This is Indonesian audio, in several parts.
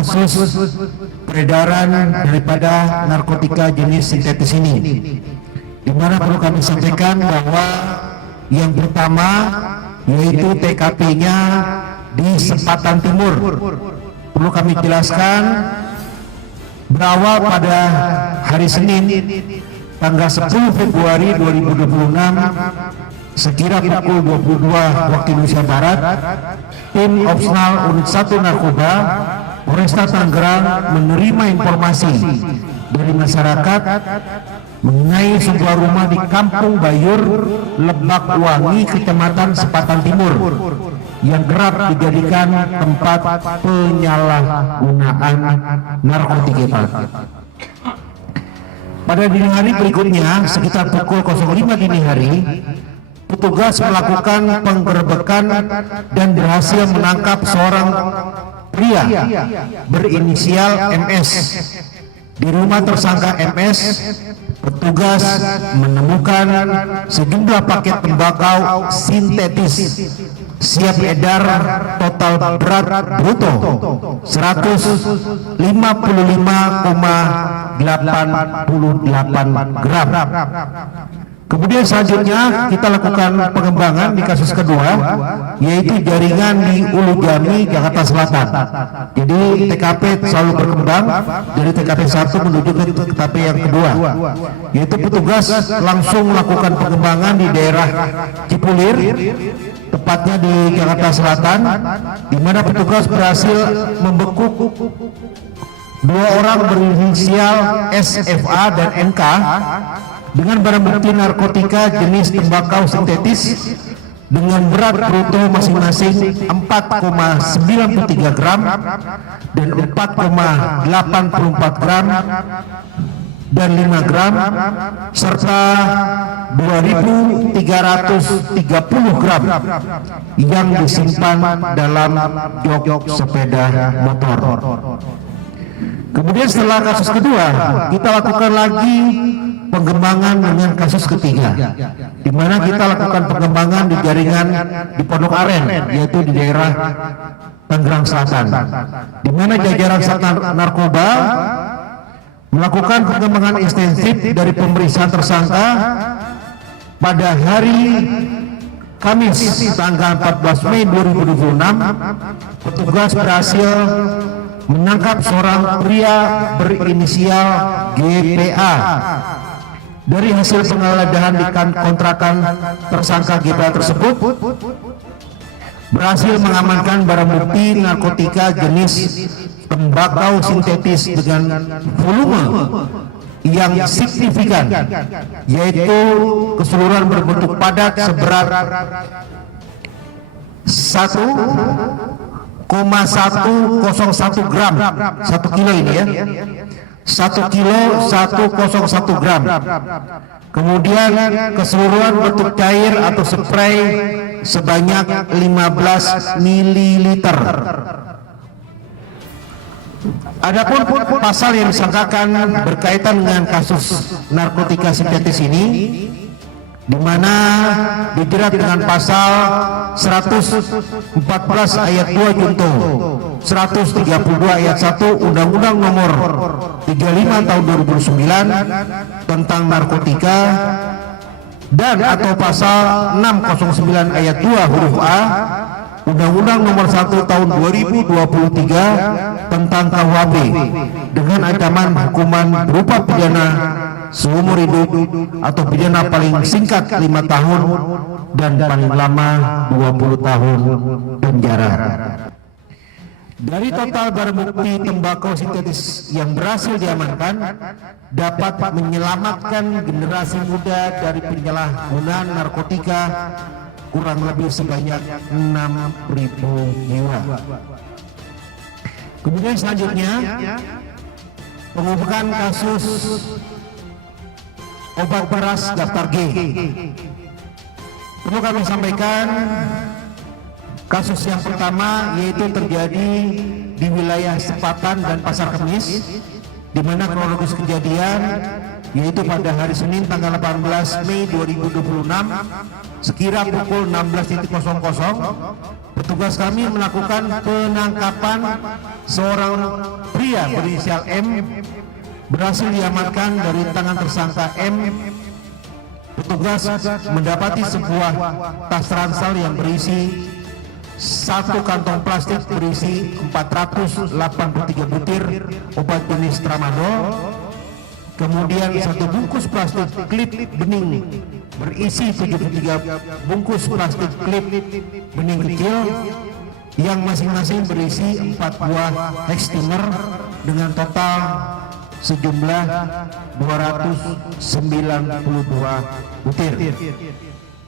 kasus peredaran daripada narkotika jenis sintetis ini, di mana perlu kami sampaikan bahwa yang pertama yaitu TKP-nya di Sepatan Timur. Perlu kami jelaskan, berawal pada hari Senin tanggal 10 Februari 2026 sekira pukul 22 waktu Indonesia Barat, tim Opsnal Unit 1 Narkoba Polresta Tangerang menerima informasi dari masyarakat mengenai sebuah rumah di Kampung Bayur, Lebak Wangi, Kecamatan Sepatan Timur yang kerap dijadikan tempat penyalahgunaan narkotika. Pada dini hari berikutnya, sekitar pukul 05 dini hari, petugas melakukan penggerebekan dan berhasil menangkap seorang pria berinisial MS. Di rumah tersangka MS, petugas menemukan sejumlah paket tembakau sintetis siap edar total berat bruto 155,88 gram. Kemudian selanjutnya kita lakukan pengembangan di kasus kedua, yaitu jaringan di Ulu Jami, Jakarta Selatan. Jadi TKP selalu berkembang dari TKP 1 menuju ke TKP yang kedua, yaitu petugas langsung melakukan pengembangan di daerah Cipulir, tepatnya di Jakarta Selatan, di mana petugas berhasil membekuk dua orang berinisial SFA dan NK dengan barang bukti narkotika jenis tembakau sintetis dengan berat bruto masing-masing 4,93 gram dan 4,84 gram dan 5 gram serta 2.330 gram yang disimpan dalam jok sepeda motor. Kemudian setelah kasus kedua, kita lakukan lagi pengembangan dengan kasus ketiga, di mana kita lakukan pengembangan di jaringan di Pondok Aren, yaitu di daerah Tangerang Selatan, di mana jajaran Satan Narkoba melakukan pengembangan ekstensif dari pemeriksaan tersangka. Pada hari Kamis tanggal 14 Mei 2026, petugas berhasil menangkap seorang pria berinisial GPA. Dari hasil penggeledahan di kontrakan tersangka GPA tersebut, berhasil mengamankan barang bukti narkotika jenis tembakau sintetis dengan volume yang signifikan, yaitu keseluruhan berbentuk padat seberat 1,101 gram, 1 kilo ini ya, 1 kilo 101 gram. Kemudian keseluruhan bentuk cair atau spray sebanyak 15 mililiter. Adapun pasal yang disangkakan berkaitan dengan kasus narkotika sintetis ini, di mana dijerat dengan pasal 114 ayat 2 junto 132 ayat 1 Undang-Undang Nomor 35 tahun 2009 tentang narkotika dan atau pasal 609 ayat 2 huruf A Undang-Undang Nomor 1 tahun 2023 tentang KUHP dengan ancaman hukuman berupa pidana seumur hidup atau pidana paling singkat 5 tahun dan paling lama 20 tahun penjara. Dari total barang bukti tembakau sintetis yang berhasil diamankan, dapat menyelamatkan generasi muda dari penyalahgunaan narkotika kurang lebih sebanyak 6.000 jiwa. Kemudian selanjutnya, pengungkapan kasus obat keras daftar G. Perlu kami sampaikan, kasus yang pertama yaitu terjadi di wilayah Sepatan dan Pasar Kemis, di mana kronologis kejadian yaitu pada hari Senin tanggal 18 Mei 2026 sekira pukul 16.00, petugas kami melakukan penangkapan seorang pria berinisial M, berhasil diamankan dari tangan tersangka M. Petugas mendapati sebuah tas ransel yang berisi satu kantong plastik berisi 483 butir obat jenis tramadol, kemudian satu bungkus plastik klip bening berisi 73 bungkus plastik klip bening kecil yang masing-masing berisi 4 buah hextimer dengan total sejumlah 292 butir.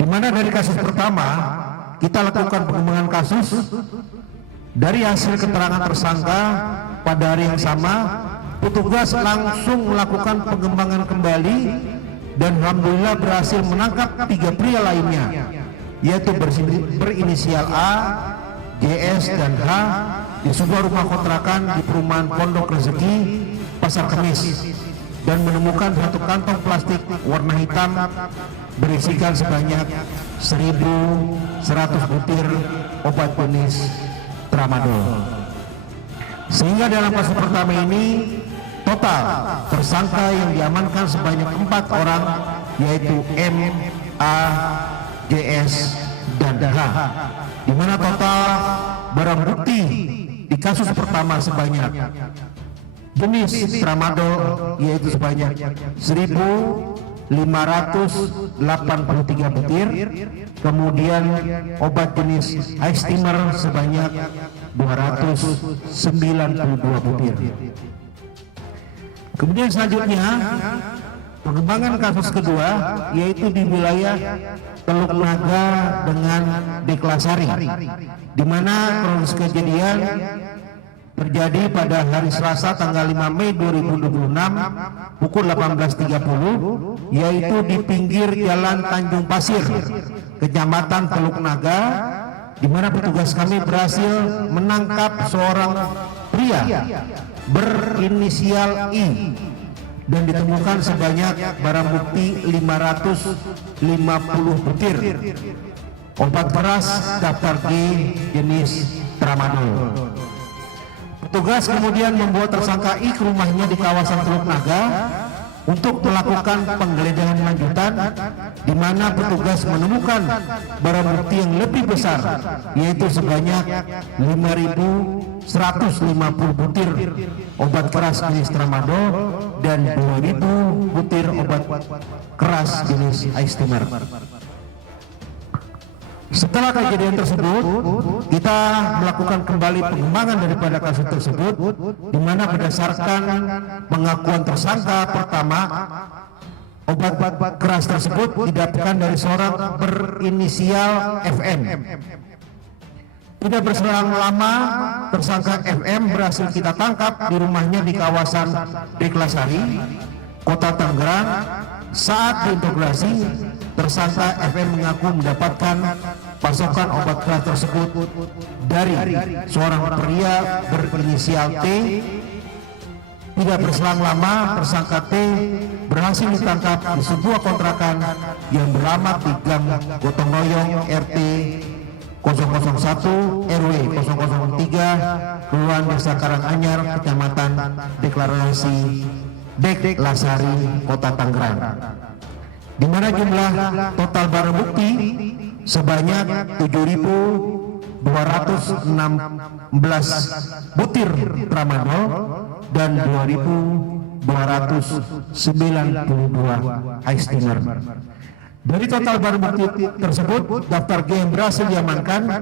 Di mana dari kasus pertama kita lakukan pengembangan kasus. Dari hasil keterangan tersangka pada hari yang sama, petugas langsung melakukan pengembangan kembali dan alhamdulillah berhasil menangkap 3 pria lainnya, yaitu berinisial A, JS dan H di sebuah rumah kontrakan di perumahan Pondok Rezeki, Pasar Kemis, dan menemukan satu kantong plastik warna hitam berisikan sebanyak 1.100 butir obat jenis tramadol. Sehingga dalam kasus pertama ini total tersangka yang diamankan sebanyak 4 orang, yaitu M, A, JS, dan H, di mana total barang bukti di kasus pertama sebanyak jenis tramadol yaitu sebanyak 1.583 butir, kemudian obat jenis hextimer sebanyak 292 butir. Kemudian selanjutnya pengembangan kasus kedua yaitu di wilayah Teluk Naga dengan Deklasari, di mana kronologis kejadian terjadi pada hari Selasa tanggal 5 Mei 2026 pukul 18.30, yaitu di pinggir Jalan Tanjung Pasir, Kecamatan Teluk Naga, di mana petugas kami berhasil menangkap seorang pria berinisial I dan ditemukan sebanyak barang bukti 550 butir obat keras daftar G jenis tramadol. Petugas kemudian membawa tersangka I ke rumahnya di kawasan Teluk Naga untuk melakukan penggeledahan lanjutan, di mana petugas menemukan barang bukti yang lebih besar, yaitu sebanyak 5.150 butir obat keras jenis tramadol dan 2.000 butir obat keras jenis hextimer. Setelah kejadian tersebut, kita melakukan kembali pengembangan daripada kasus tersebut, di mana berdasarkan pengakuan tersangka pertama, obat keras tersebut didapatkan dari seorang berinisial FM. Tidak berselang lama, tersangka FM berhasil kita tangkap di rumahnya di kawasan Deklasari, Kota Tangerang. Saat diinterogasi, tersangka FM mengaku mendapatkan pasokan obat keras tersebut dari seorang pria berinisial T. Tidak berselang lama, tersangka T berhasil ditangkap di sebuah kontrakan yang beralamat di Gang Gotong Royong RT 001 RW 003 Kelurahan Desa Karanganyar, Kecamatan Deklasari, Kota Tangerang, di mana jumlah total barang bukti sebanyak 7.216 butir tramadol dan 2.292 hextimer. Dari total barang bukti tersebut, daftar G yang berhasil diamankan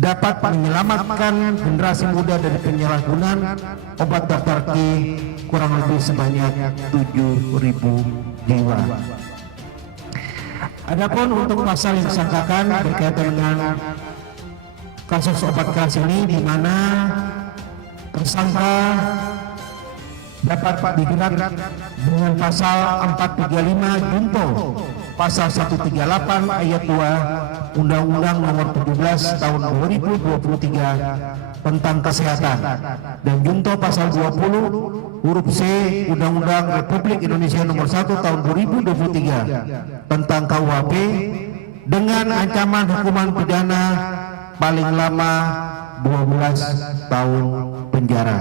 dapat menyelamatkan generasi muda dari penyalahgunaan obat daftar G kurang lebih sebanyak 7.000 jiwa. Adapun untuk pasal yang disangkakan berkaitan dengan kasus obat keras ini, di mana tersangka dapat dijerat dengan pasal 435 junto pasal 138 ayat 2 Undang-Undang Nomor 17 Tahun 2023 tentang Kesehatan, dan junto pasal 20 huruf C Undang-Undang Republik Indonesia Nomor 1 Tahun 2023 tentang KUHP dengan ancaman hukuman pidana paling lama 12 tahun penjara.